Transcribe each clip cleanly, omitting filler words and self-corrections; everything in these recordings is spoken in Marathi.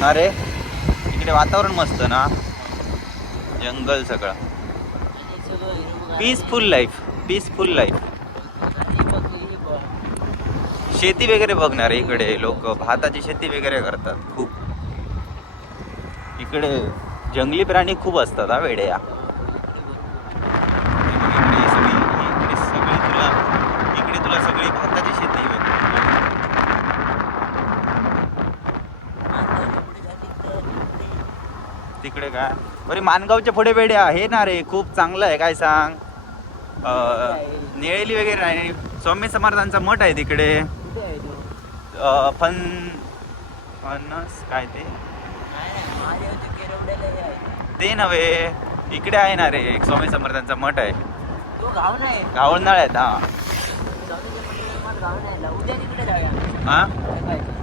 ना रे, इकडे वातावरण मस्त ना, जंगल सगळं, पीसफुल लाईफ, पीसफुल लाईफ. शेती वगैरे बघणार इकडे, लोक भाताची शेती वगैरे करतात खूप. इकडे जंगली प्राणी खूप असतात हा वेड्या. इकडे तुला सगळी भाताची शेती आहे. तिकडे काय बरे मानगावच्या पुढे वेड्या आहे ना रे, खूप चांगलं आहे. काय सांग, निळेली वगैरे नाही, स्वामी समर्थांचा मठ आहे तिकडे. फणस काय ते नव्हे, इकडे आहे ना रे एक स्वामी समर्थांचा मठ आहे. गावळनाळ आहेत हा.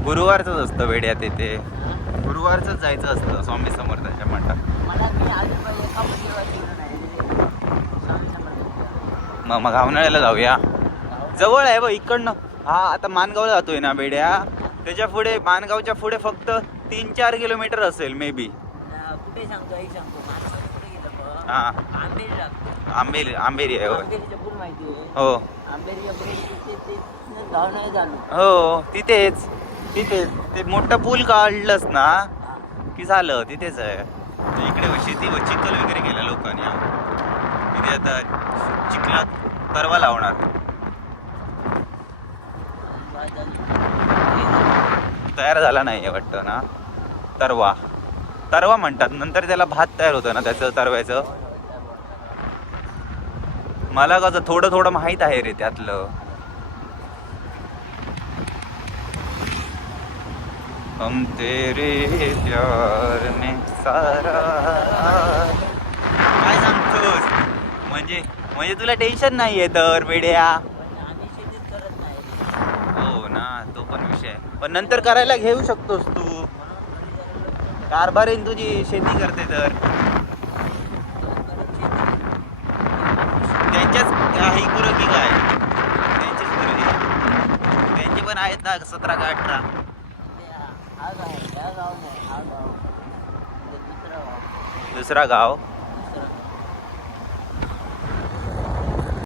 गुरुवारच असतं वेड्यात, तिथे गुरुवारच जायचं असतं स्वामी समर्थांच्या मठात. मग गावनाळ्याला जाऊया, जवळ आहे बघ इकडनं. हा आता मानगावला जातोय ना बेड्या, त्याच्या पुढे मानगावच्या पुढे फक्त 3-4 किलोमीटर असेल मे बी. हा आंबेरी आहे हो हो, तिथेच तिथेच ते मोठं पूल काढलंस ना की झालं, तिथेच आहे. इकडे शेती व चिखल वगैरे केला लोकांनी. तिथे आता चिखलात तरवा लावणार. तयार झाला नाही वाटतं ना, तरवा तरवा म्हणतात. नंतर त्याला भात तयार होतं ना त्याचं, तरव्याचं. मला कसं थोडं थोडं माहित आहे रे त्यातलं. हम तेरे प्यार में सारा. काय सांगतोस, म्हणजे म्हणजे तुला टेन्शन नाही आहे तर वेड्या. हो ना, तो पण विषय. पण नंतर करायला घेऊ शकतोस तू, कारभारीन तुझी शेती करते तर. त्यांच्याच काही गुरं की काय, त्यांचीच गुरं, त्यांचे पण आहेत ना 17 का 18. दुसरा गाव